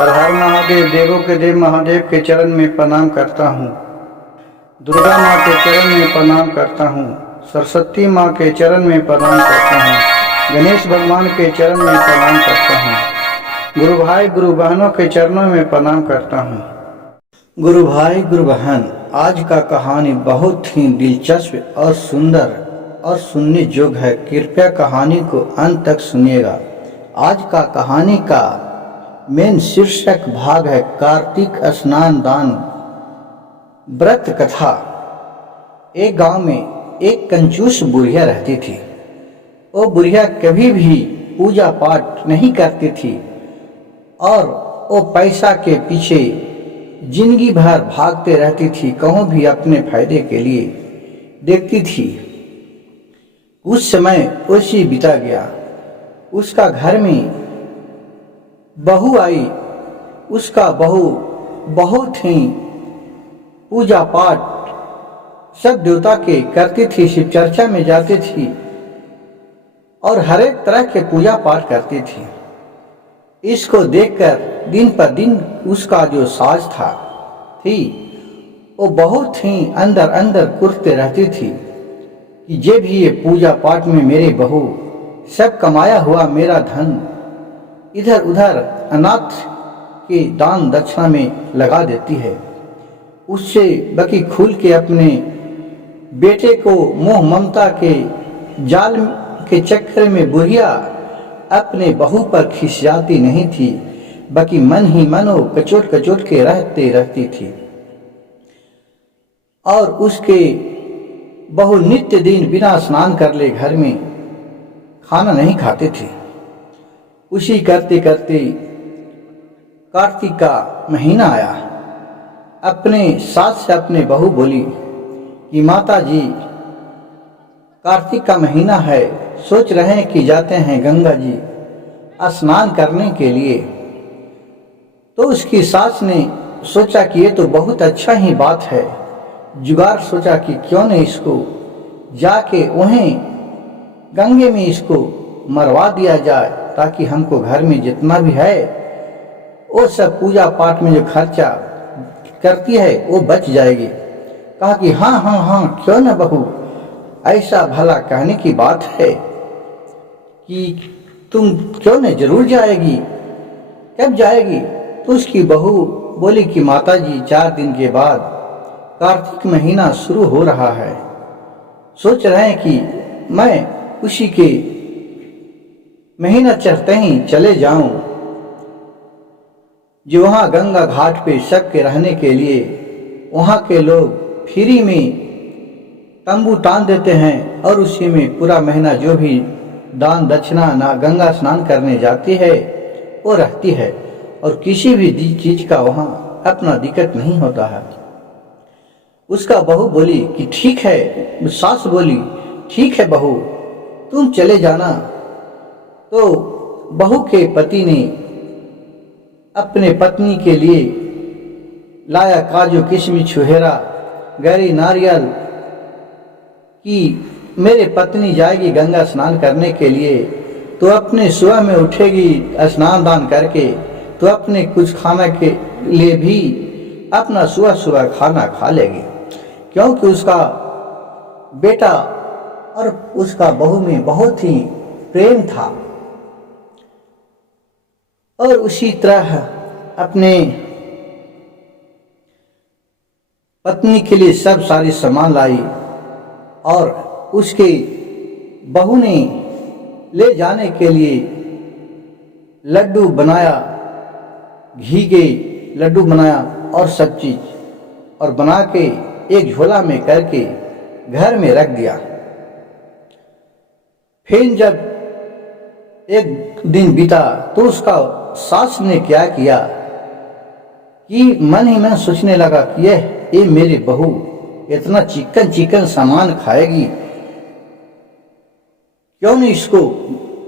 हर हर महादेव। देवों के देव महादेव के चरण में प्रणाम करता हूँ। दुर्गा माँ के चरण में प्रणाम करता हूँ। सरस्वती माँ के चरण में प्रणाम करता हूँ। गणेश भगवान के चरण में प्रणाम करता हूँ। गुरु भाई गुरु बहनों के चरणों में प्रणाम करता हूँ। गुरु भाई गुरु बहन, आज का कहानी बहुत ही दिलचस्प और सुंदर और सुनने योग्य है। कृपया कहानी को अंत तक सुनिएगा। आज का कहानी का मेन शीर्षक भाग है कार्तिक स्नान दान व्रत कथा। एक गांव में एक कंजूस बुढ़िया रहती थी। वो बुढ़िया कभी भी पूजा पाठ नहीं करती थी और वो पैसा के पीछे जिंदगी भर भागते रहती थी, कहूँ भी अपने फायदे के लिए देखती थी। कुछ समय उसी बीता गया। उसका घर में बहू आई। उसका बहू बहुत ही पूजा पाठ सब देवता के करती थी, शिव चर्चा में जाती थी और हर एक तरह के पूजा पाठ करती थी। इसको देखकर दिन पर दिन उसका जो साज थी वो बहुत ही अंदर अंदर कुर्ते रहती थी कि जे भी ये पूजा पाठ में मेरे बहू सब कमाया हुआ मेरा धन इधर उधर अनाथ के दान दक्षिणा में लगा देती है। उससे बकी खुल के अपने बेटे को मोह ममता के जाल के चक्कर में बुढ़िया अपने बहू पर खिसियाती नहीं थी, बल्कि मन ही मनो कचोट कचोट के रहती थी। और उसके बहू नित्य दिन बिना स्नान कर ले घर में खाना नहीं खाते थे। उसी करते करते कार्तिक का महीना आया। अपने सास से अपने बहू बोली कि माता जी, कार्तिक का महीना है, सोच रहे हैं कि जाते हैं गंगा जी स्नान करने के लिए। तो उसकी सास ने सोचा कि ये तो बहुत अच्छा ही बात है। जुगाड़ सोचा कि क्यों नहीं इसको जाके वहीं गंगे में इसको मरवा दिया जाए, ताकि हमको घर में जितना भी है वो सब पूजा पाठ में जो खर्चा करती है वो बच जाएगी। कहा कि हाँ हाँ हाँ, क्यों न बहू, ऐसा भला कहने की बात है कि तुम क्यों न जरूर जाएगी। कब जाएगी? तो उसकी बहू बोली कि माता जी, 4 दिन के बाद कार्तिक महीना शुरू हो रहा है। सोच रहे हैं कि मैं उसी के महीना चढ़ते ही चले जाऊं, जो वहाँ गंगा घाट पे सबके रहने के लिए वहाँ के लोग फ्री में तंबू टान देते हैं और उसी में पूरा महीना जो भी दान दक्षिणा ना गंगा स्नान करने जाती है वो रहती है और किसी भी चीज का वहाँ अपना दिक्कत नहीं होता है। उसका बहू बोली कि ठीक है। सास बोली ठीक है बहू, तुम चले जाना। तो बहू के पति ने अपने पत्नी के लिए लाया काजू किशमिश छुहेरा गरी नारियल कि मेरे पत्नी जाएगी गंगा स्नान करने के लिए, तो अपने सुबह में उठेगी स्नान दान करके, तो अपने कुछ खाना के लिए भी अपना सुबह सुबह खाना खा लेगी, क्योंकि उसका बेटा और उसका बहू में बहुत ही प्रेम था। और उसी तरह अपने पत्नी के लिए सब सारी सामान लाई और उसके बहू ने ले जाने के लिए लड्डू बनाया, घी के लड्डू बनाया और सब चीज और बना के एक झोला में करके घर में रख दिया। फिर जब एक दिन बीता तो उसका सास ने क्या किया कि मन ही मन सोचने लगा कि ये मेरी बहू इतना चिकन चिकन सामान खाएगी, क्यों नहीं इसको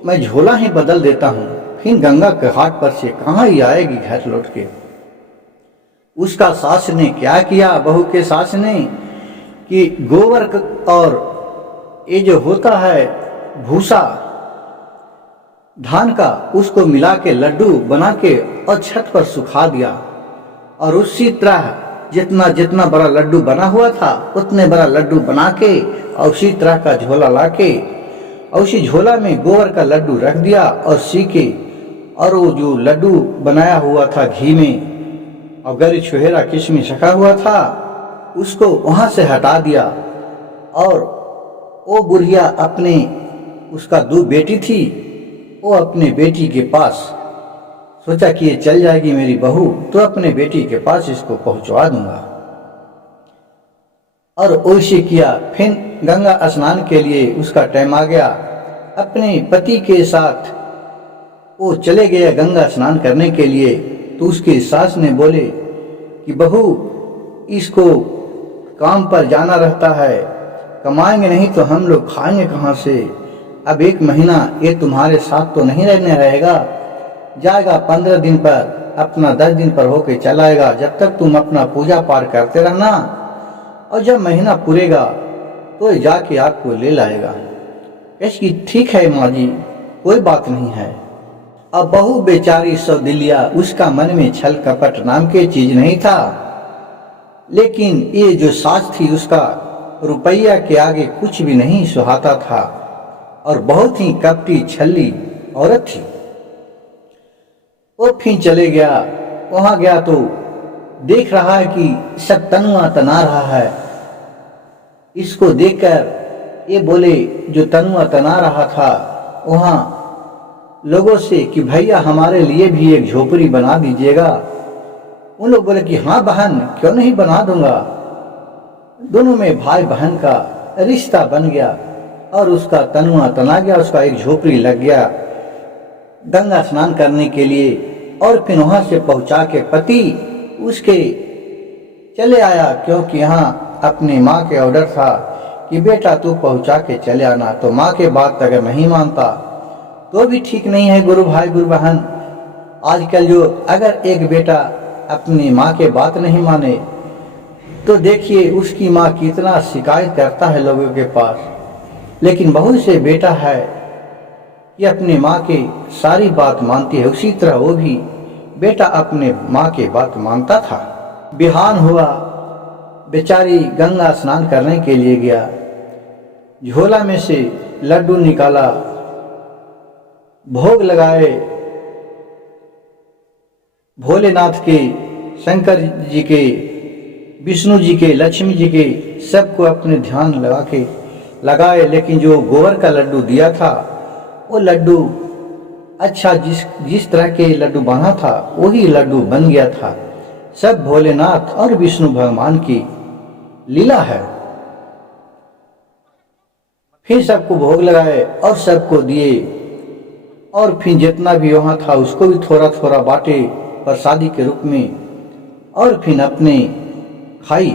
मैं झोला ही बदल देता हूँ। फिर गंगा के घाट पर से कहाँ ही आएगी घर लौट के। उसका सास ने क्या किया, बहू के सास ने, कि गोबर और ये जो होता है भूसा, धान का उसको मिला के लड्डू बना के और छत पर सुखा दिया। और उसी तरह जितना जितना बड़ा लड्डू बना हुआ था उतने बड़ा लड्डू बना के और उसी तरह का झोला ला के और उसी झोला में गोबर का लड्डू रख दिया और सीके, और वो जो लड्डू बनाया हुआ था घी में और गरी छुहेरा किशमिश रखा हुआ था उसको वहां से हटा दिया। और वो बुढ़िया अपने उसका 2 बेटी थी, वो अपने बेटी के पास सोचा कि ये चल जाएगी मेरी बहू तो अपने बेटी के पास इसको पहुंचवा दूंगा। और वैसे किया। फिर गंगा स्नान के लिए उसका टाइम आ गया। अपने पति के साथ वो चले गए गंगा स्नान करने के लिए। तो उसकी सास ने बोले कि बहू इसको काम पर जाना रहता है, कमाएंगे नहीं तो हम लोग खाएंगे कहाँ से। अब 1 महीना ये तुम्हारे साथ तो नहीं रहने रहेगा, जाएगा 15 दिन पर, अपना 10 दिन पर होके चला आएगा। जब तक तुम अपना पूजा पाठ करते रहना और जब महीना पूरेगा तो जाके आपको ले लाएगा। इसकी ठीक है माँ जी, कोई बात नहीं है। अब बहू बेचारी सौदिलिया, उसका मन में छल कपट नाम की चीज नहीं था। लेकिन ये जो सास थी उसका रुपया के आगे कुछ भी नहीं सुहाता था और बहुत ही कपटी छल्ली औरत थी। वो फिर चले गया। वहां गया तो देख रहा है कि सब तनुआ तना रहा है। इसको देखकर ये बोले, जो तनुआ तना रहा था वहां लोगों से कि भैया हमारे लिए भी एक झोपड़ी बना दीजिएगा। उन लोग बोले कि हाँ बहन, क्यों नहीं बना दूंगा। दोनों में भाई बहन का रिश्ता बन गया और उसका तनुआ तना गया, उसका एक झोपड़ी लग गया गंगा स्नान करने के लिए। और फिर वहां से पहुंचा के पति उसके चले आया, क्योंकि यहाँ अपनी माँ के ऑर्डर था कि बेटा तू पहुंचा के चले आना। तो माँ के बात अगर नहीं मानता तो भी ठीक नहीं है। गुरु भाई गुरु बहन, आजकल जो अगर एक बेटा अपनी माँ के बात नहीं माने तो देखिए उसकी माँ कितना शिकायत करता है लोगों के पास। लेकिन बहुत से बेटा है कि अपनी माँ की सारी बात मानती है, उसी तरह वो भी बेटा अपने माँ की बात मानता था। बिहान हुआ, बेचारी गंगा स्नान करने के लिए गया। झोला में से लड्डू निकाला, भोग लगाए भोलेनाथ के, शंकर जी के, विष्णु जी के, लक्ष्मी जी के, सबको अपने ध्यान लगा के लगाए। लेकिन जो गोबर का लड्डू दिया था वो लड्डू अच्छा जिस तरह के लड्डू बना था वही लड्डू बन गया था। सब भोलेनाथ और विष्णु भगवान की लीला है। फिर सबको भोग लगाए और सबको दिए और फिर जितना भी वहां था उसको भी थोड़ा थोड़ा बांटे प्रसादी के रूप में और फिर अपने खाई।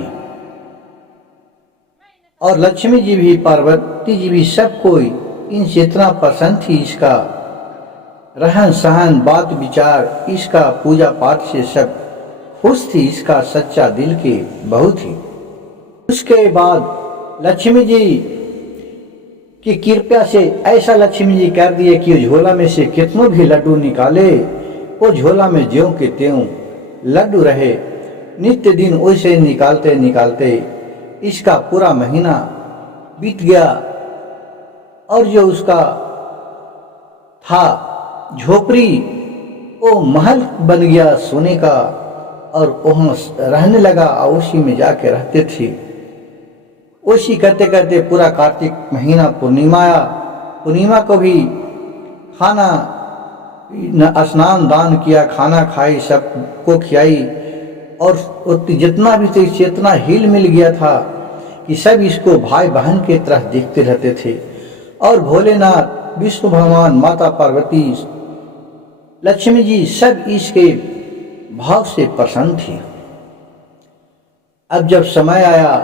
और लक्ष्मी जी भी, पार्वती जी भी, सब कोई इनसे इतना पसंद थी, इसका रहन सहन, बात विचार, इसका पूजा पाठ से सब खुश थी। इसका सच्चा दिल की बहू थी। उसके बाद लक्ष्मी जी की कृपा से ऐसा लक्ष्मी जी कर दिए कि झोला में से कितनों भी लड्डू निकाले वो झोला में ज्यों के त्यों लड्डू रहे। नित्य दिन वैसे निकालते निकालते इसका पूरा महीना बीत गया। और जो उसका था झोपड़ी वो महल बन गया सोने का और वहां रहने लगा और उसी में जाके रहते थे। उसी करते करते पूरा कार्तिक महीना पूर्णिमा आया। पूर्णिमा को भी खाना स्नान दान किया, खाना खाई, सबको खिलाई और जितना भी थे इतना हिल मिल गया था कि सब इसको भाई बहन की तरह देखते रहते थे। और भोलेनाथ, विष्णु भगवान, माता पार्वती, लक्ष्मी जी सब इसके भाव से प्रसन्न थी। अब जब समय आया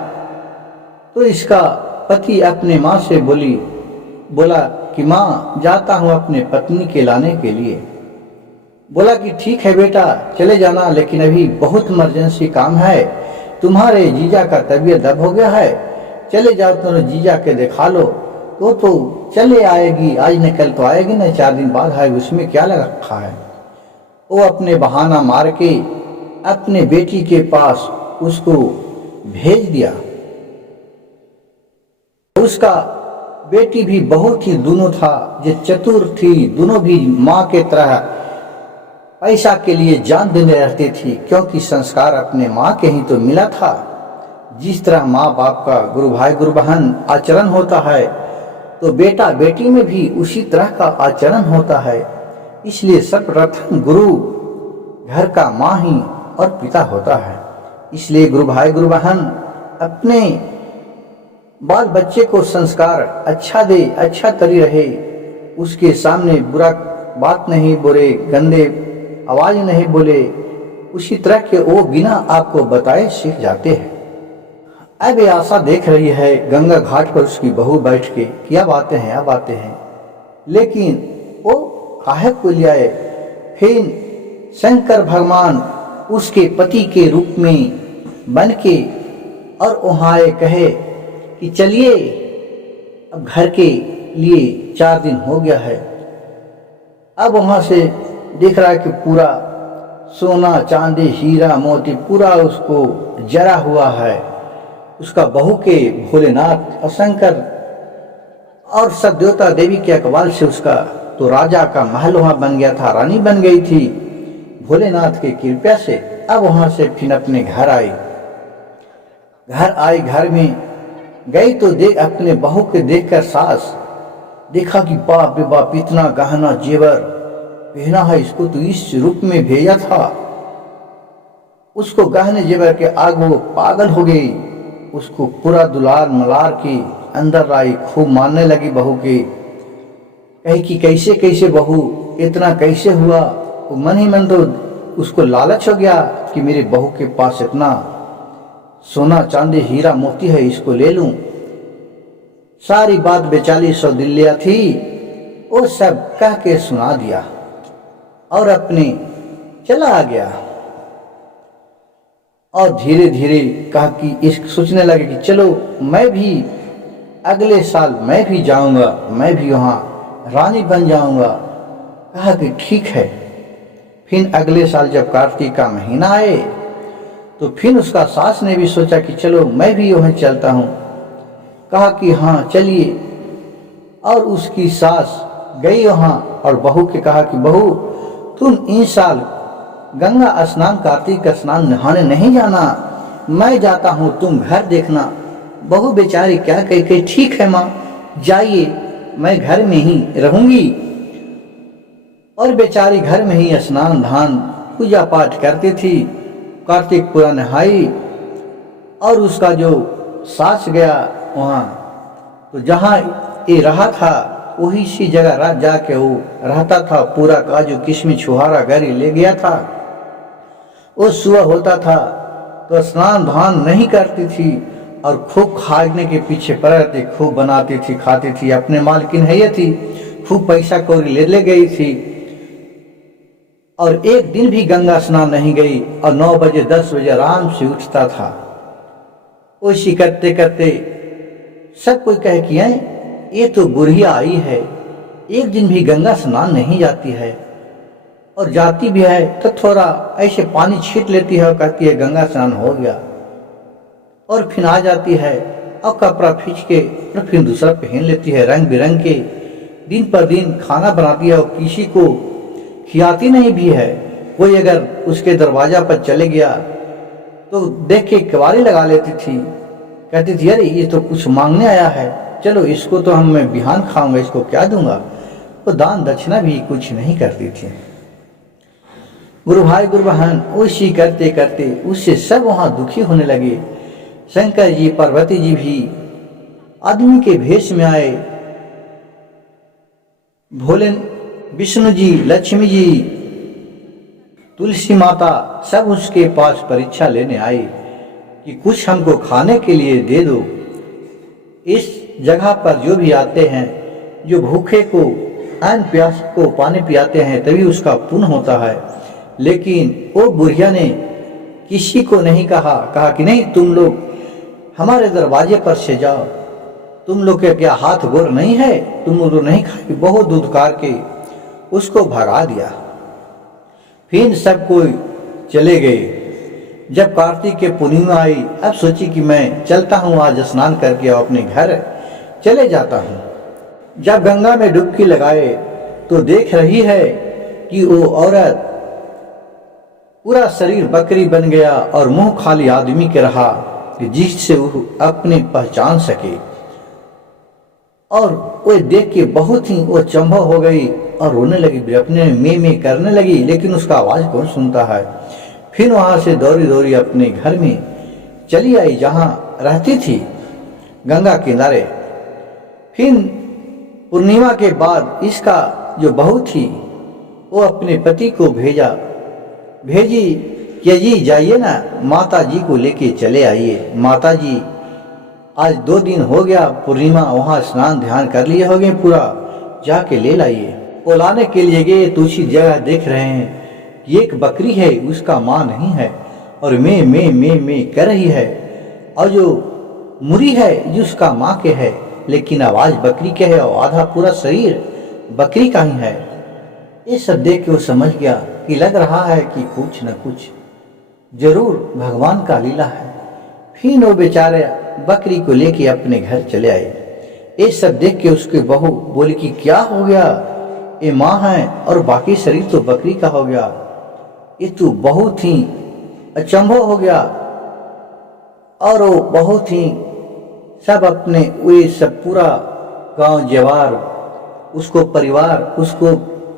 तो इसका पति अपने माँ से बोला कि माँ जाता हूँ अपने पत्नी के लाने के लिए। बोला कि ठीक है बेटा चले जाना, लेकिन अभी बहुत इमरजेंसी काम है, तुम्हारे जीजा का तबीयत दब हो गया है, चले जाओ तुम जीजा के दिखा लो। वो तो चले आएगी, आज न कल तो आएगी ना, 4 दिन बाद आएगी, उसमें क्या लगा रखा है। वो अपने बहाना मार के अपने बेटी के पास उसको भेज दिया। उसका बेटी भी बहुत ही दोनों था, जो चतुर थी, दोनों भी माँ के तरह पैसा के लिए जान देने रहती थी, क्योंकि संस्कार अपने माँ के ही तो मिला था। जिस तरह माँ बाप का, गुरु भाई गुरु बहन आचरण होता है, तो बेटा बेटी में भी उसी तरह का आचरण होता है। इसलिए सर्वप्रथम गुरु घर का माँ ही और पिता होता है। इसलिए गुरु भाई गुरु बहन अपने बाल बच्चे को संस्कार अच्छा दे, अच्छा तरी रहे, उसके सामने बुरा बात नहीं बोले, गंदे आवाज नहीं बोले, उसी तरह के वो बिना आपको बताए सीख जाते हैं। अब ये आशा देख रही है गंगा घाट पर उसकी बहू बैठ के क्या बातें हैं, अब आते हैं, लेकिन वो काहे को ले आए। फिर शंकर भगवान उसके पति के रूप में बन के और वहाँ आए, कहे कि चलिए अब घर के लिए 4 दिन हो गया है। अब वहाँ से देख रहा है कि पूरा सोना चांदी हीरा मोती पूरा उसको जरा हुआ है। उसका बहू के भोलेनाथ और शंकर और सब देवता देवी के अकबाल से उसका तो राजा का महल वहाँ बन गया था, रानी बन गई थी भोलेनाथ की कृपा से। अब वहाँ से फिर अपने घर आई, घर में गई तो देख अपने बहू के देखकर सास देखा कि बाप रे बाप, इतना गहना जेवर पहना है, इसको तो इस रूप में भेजा था। उसको गहने जेवर के आगे वो पागल हो गई, उसको पूरा दुलार मलार की अंदर आई, खूब मारने लगी बहू के। कही कि कैसे कैसे बहू, इतना कैसे हुआ। वो मन ही मन तो उसको लालच हो गया कि मेरे बहू के पास इतना सोना चांदी हीरा मोती है, इसको ले लूं। सारी बात बेचारी सौदिल्या थी, वो सब कह के सुना दिया और अपने चला आ गया। और धीरे धीरे कहा कि इस सोचने लगे कि चलो मैं भी अगले साल मैं भी जाऊंगा, मैं भी वहाँ रानी बन जाऊंगा। कहा कि ठीक है। फिर अगले साल जब कार्तिक का महीना आए तो फिर उसका सास ने भी सोचा कि चलो मैं भी वहाँ चलता हूँ। कहा कि हाँ चलिए। और उसकी सास गई वहाँ और बहू के कहा कि बहू तुम इस साल गंगा स्नान कार्तिक स्नान नहाने नहीं जाना, मैं जाता हूँ, तुम घर देखना। बहू बेचारी क्या कही, ठीक है माँ जाइए, मैं घर में ही रहूंगी। और बेचारी घर में ही स्नान धान पूजा पाठ करती थी। कार्तिक पूरा नहाई और उसका जो सास गया वहाँ, तो जहाँ ये रहा था वही सी जगह रात जाके वो रहता था। पूरा काजू किशमिश छुहारा घर ही ले गया था। वो सुबह होता था तो स्नान धान नहीं करती थी और खूब खाने के पीछे पड़ रहती, खूब बनाती थी, खाती थी। अपने मालकिन है ये थी, खूब पैसा कौड़ी ले गई थी। और एक दिन भी गंगा स्नान नहीं गई और 9 बजे 10 बजे आराम से उठता था। उसी करते करते सब कोई कहे कि ये तो बुढ़िया आई है, एक दिन भी गंगा स्नान नहीं जाती है, और जाती भी है तो थोड़ा ऐसे पानी छीट लेती है और कहती है गंगा स्नान हो गया, और फिर आ जाती है और कपड़ा खींच के और फिर दूसरा पहन लेती है। रंग बिरंग के दिन पर दिन खाना बनाती है और किसी को खिलाती नहीं भी है। कोई अगर उसके दरवाजा पर चले गया तो देख के कवारी लगा लेती थी, कहती थी अरे ये तो कुछ मांगने आया है, चलो इसको तो मैं बिहान खाऊंगा, इसको क्या दूंगा। वो दान दक्षिणा भी कुछ नहीं करती थी। गुरु भाई गुरु बहन उसी करते करते उससे सब वहां दुखी होने लगे। शंकर जी पार्वती जी भी आदमी के भेष में आए, भोले विष्णु जी लक्ष्मी जी तुलसी माता सब उसके पास परीक्षा लेने आए कि कुछ हमको खाने के लिए दे दो। इस जगह पर जो भी आते हैं, जो भूखे को अन्न प्यास को पानी पियाते हैं तभी उसका पुण्य होता है। लेकिन वो बुढ़िया ने किसी को नहीं कहा कि नहीं तुम लोग हमारे दरवाजे पर से जाओ, तुम लोग के क्या हाथ गोर नहीं है, तुम लोग नहीं खाई। बहुत दुदकार के उसको भगा दिया। फिर सब कोई चले गए। जब कार्तिक के पूर्णिमा आई, अब सोची कि मैं चलता हूँ, आज स्नान करके अपने घर चले जाता हूँ। जब गंगा में डुबकी लगाए तो देख रही है कि वो औरत पूरा शरीर बकरी बन गया और मुंह खाली आदमी के रहा कि जिससे वो अपने पहचान सके। और वो देख के बहुत ही वो चंभा हो गई और रोने लगी, अपने में करने लगी, लेकिन उसका आवाज कौन सुनता है। फिर वहां से दौड़ी दौड़ी अपने घर में चली आई जहां रहती थी, गंगा किनारे। फिर पूर्णिमा के बाद इसका जो बहू थी वो अपने पति को भेजी कि जी जाइए ना, माता जी को लेके चले आइए। माता जी आज 2 दिन हो गया पूर्णिमा, वहां स्नान ध्यान कर लिए होंगे पूरा, जाके ले लाइए। वो लाने के लिए गए तो उसी जगह देख रहे हैं कि एक बकरी है, उसका माँ नहीं है और मैं कर रही है, और जो मुरी है जो उसका माँ के है, लेकिन आवाज बकरी के है और आधा पूरा शरीर बकरी का ही है। ये सब देख के वो समझ गया कि लग रहा है कि कुछ न कुछ जरूर भगवान का लीला है। फिर वो बेचारे बकरी को लेके अपने घर चले आए। ये सब देख के उसके बहू बोली कि क्या हो गया, ये माँ है और बाकी शरीर तो बकरी का हो गया। ये तो बहुत ही अचंभव हो गया। और वो बहुत ही सब अपने वे सब पूरा गांव जवार उसको परिवार उसको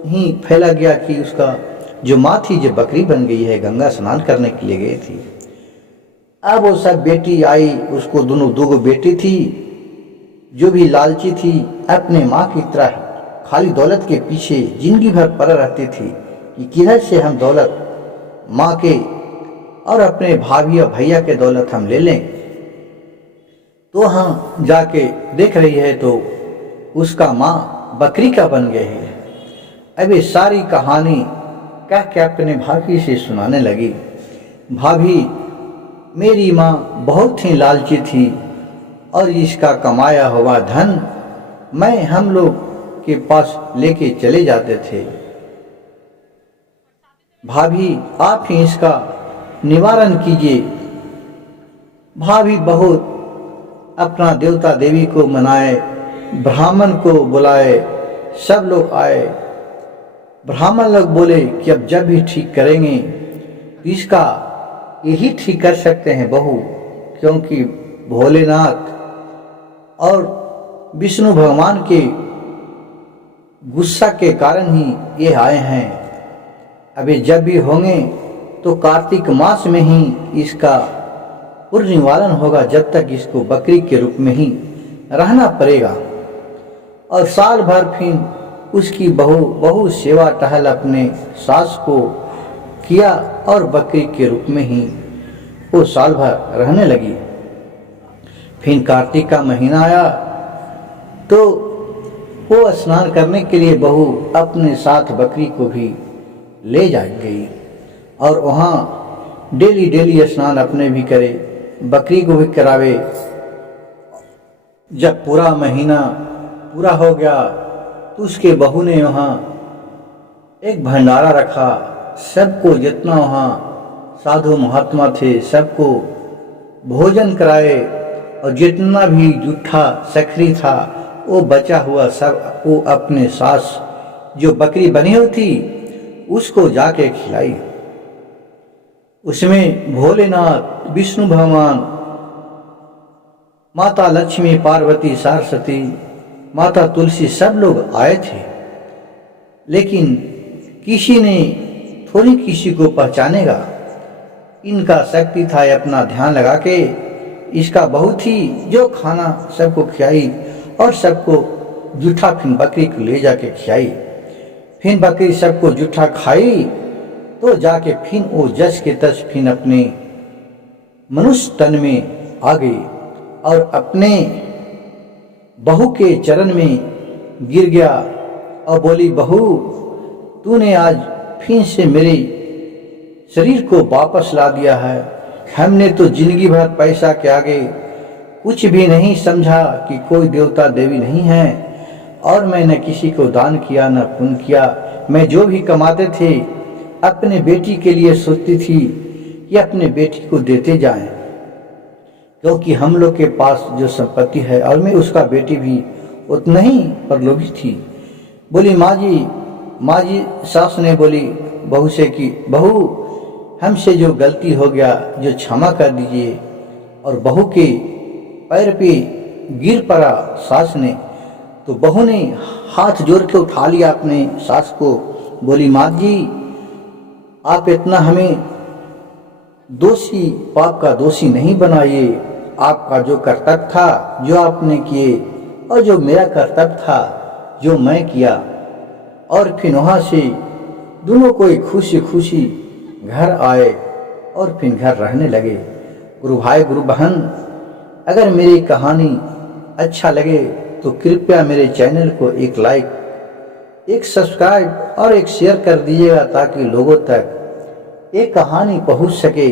ही फैला गया कि उसका जो माँ थी जो बकरी बन गई है, गंगा स्नान करने के लिए गई थी। अब वो सब बेटी आई, उसको दोनों 2 बेटी थी जो भी लालची थी, अपने माँ की तरह खाली दौलत के पीछे जिंदगी भर पड़ रहती थी कि किधर से हम दौलत माँ के और अपने भाभी और भैया के दौलत हम ले लें। तो हम जाके देख रही है तो उसका माँ बकरी का बन गई है। अब ये सारी कहानी कह के अपने भाभी से सुनाने लगी। भाभी, मेरी माँ बहुत ही लालची थी और इसका कमाया हुआ धन मैं हम लोग के पास लेके चले जाते थे। भाभी, आप ही इसका निवारण कीजिए। भाभी बहुत अपना देवता देवी को मनाए, ब्राह्मण को बुलाए, सब लोग आए। ब्राह्मण लोग बोले कि अब जब भी ठीक करेंगे इसका यही ठीक कर सकते हैं बहू, क्योंकि भोलेनाथ और विष्णु भगवान के गुस्सा के कारण ही ये आए हैं। अभी जब भी होंगे तो कार्तिक मास में ही इसका पूर्ण निवारण होगा, जब तक इसको बकरी के रूप में ही रहना पड़ेगा। और साल भर फिर उसकी बहु सेवा टहल अपने सास को किया और बकरी के रूप में ही वो साल भर रहने लगी। फिर कार्तिक का महीना आया तो वो स्नान करने के लिए बहू अपने साथ बकरी को भी ले जा गई और वहाँ डेली स्नान अपने भी करे, बकरी को भी करावे। जब पूरा महीना पूरा हो गया तो उसके बहू ने वहाँ एक भंडारा रखा। सबको जितना वहाँ साधु महात्मा थे सबको भोजन कराए और जितना भी जूठा सकरी था वो बचा हुआ सब वो अपने सास जो बकरी बनी हुई थी उसको जाके खिलाई। उसमें भोलेनाथ, विष्णु भगवान, माता लक्ष्मी, पार्वती, सरस्वती, माता तुलसी सब लोग आए थे। लेकिन किसी ने थोड़ी किसी को पहचानेगा। इनका शक्ति था अपना ध्यान लगा के इसका बहुत ही जो खाना सबको खिलाई और सबको जूठा फिर बकरी को ले जाके खिलाई। फिर बकरी सबको जूठा खाई तो जाके फिर वो जस के तस फिर अपने मनुष्य तन में आ गई और अपने बहू के चरण में गिर गया और बोली, बहू तूने आज फिर से मेरे शरीर को वापस ला दिया है। हमने तो जिंदगी भर पैसा के आगे कुछ भी नहीं समझा कि कोई देवता देवी नहीं है, और मैं न किसी को दान किया न पुण्य किया। मैं जो भी कमाते थे अपने बेटी के लिए सोचती थी कि अपने बेटी को देते जाएं, क्योंकि हम लोग के पास जो संपत्ति है, और मैं उसका बेटी भी उतना ही परलोभी थी। बोली माँ जी सास ने बोली बहू से कि बहू हमसे जो गलती हो गया जो क्षमा कर दीजिए। और बहू के पैर पे गिर पड़ा सास ने, तो बहू ने हाथ जोड़ के उठा लिया अपने सास को। बोली माँ जी आप इतना हमें दोषी, पाप का दोषी नहीं बनाइए। आपका जो कर्तव्य था जो आपने किए, और जो मेरा कर्तव्य था जो मैं किया। और फिर वहाँ से दोनों कोई खुशी खुशी घर आए और फिर घर रहने लगे। गुरु भाई गुरु बहन, अगर मेरी कहानी अच्छा लगे तो कृपया मेरे चैनल को एक लाइक, एक सब्सक्राइब और एक शेयर कर दीजिएगा, ताकि लोगों तक ये कहानी पहुंच सके।